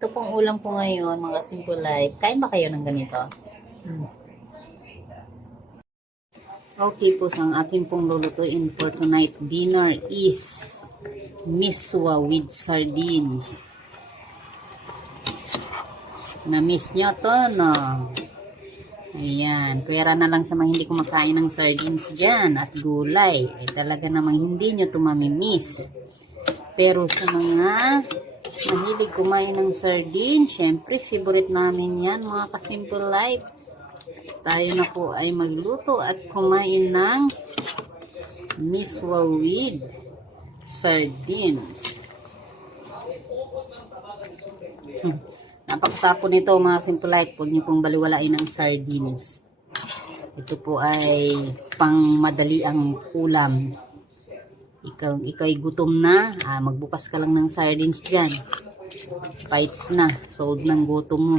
Ito pong ulam ko ngayon, mga simple life. Kain ba kayo ng ganito? Okay po, so ang aking pong lulutuin for tonight dinner is miswa with sardines. Na-miss nyo to, no? Ayan, pera na lang sa mga hindi kumakain ng sardines dyan at gulay. Ay talaga namang hindi nyo to mamimiss. Pero sa mga mahilig kumain ng sardines, syempre favorite namin yan, mga ka-simple life. Tayo na po ay magluto at kumain ng miswa with sardines. Napakasapo nito, mga simple life. Huwag niyo pong baliwalain ang sardines. Ito po ay pang madali ang ulam. Ikaw ay gutom na, magbukas ka lang ng sardines dyan. Fights na, sold ng gutom mo.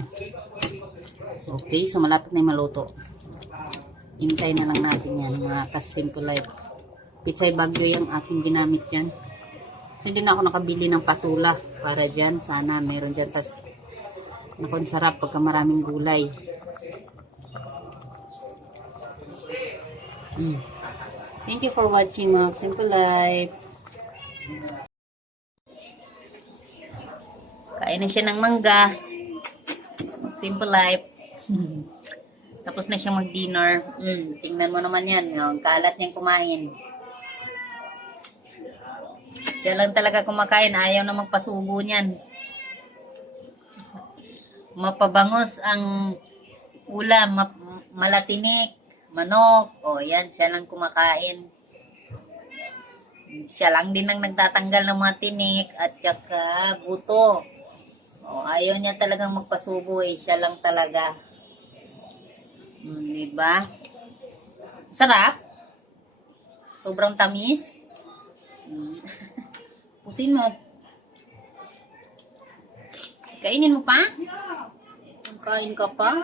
Okay, so malapit na yung maluto. Hintay na lang natin yan, mga ka-simple life. Pitsay Bagyo yung aking ginamit dyan. So, hindi na ako nakabili ng patula para dyan. Sana mayroon dyan. Tas, nakon sarap pagka maraming gulay. Thank you for watching, mga simple life. Kain na siya ng mangga. Simple life. Tapos na siyang mag-dinner. Tingnan mo naman yan. Yung kalat niyang kumain. Siya lang talaga kumakain. Ayaw na magpasubo niyan. Mapabangos ang ulam. Malatinik. Manok. O yan, siya lang kumakain. Siya lang din ang nagtatanggal ng mga tinik at saka buto. O, ayaw niya talagang magpasubo eh. Siya lang talaga. Diba? Sarap. Sobrang tamis. Pusin mo. Kainin mo pa? Kain ka pa?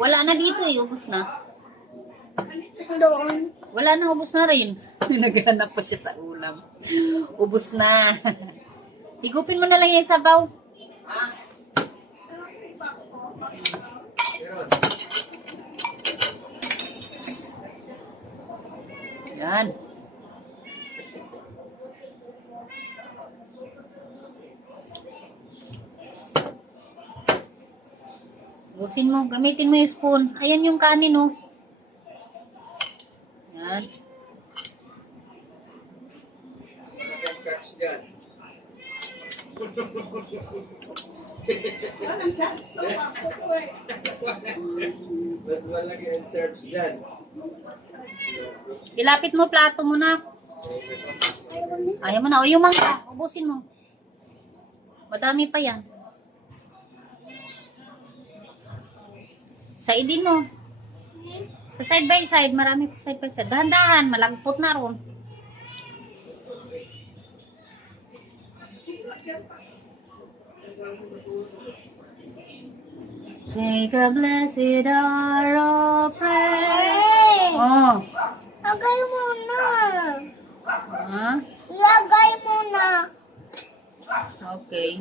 Wala na dito eh. Ubus na. Doon. Wala na. Ubus na rin. Naghanap pa siya sa ulam. Ubus na. Higupin mo na lang yung sabaw. Yan. Busin mo. Gamitin mo yung spoon. Ayan yung kanin, oh. Yan. Ilapit mo plato mo na. Ayaw mo na. O yung mangga. Ubusin mo. Madami pa yan. Saidin mo. Side by side. Marami pa side by side. Dahan-dahan. Malagpot na ron. Take a blessed hour of prayer. Oh. Lagay muna. Ha? Lagay muna. Okay.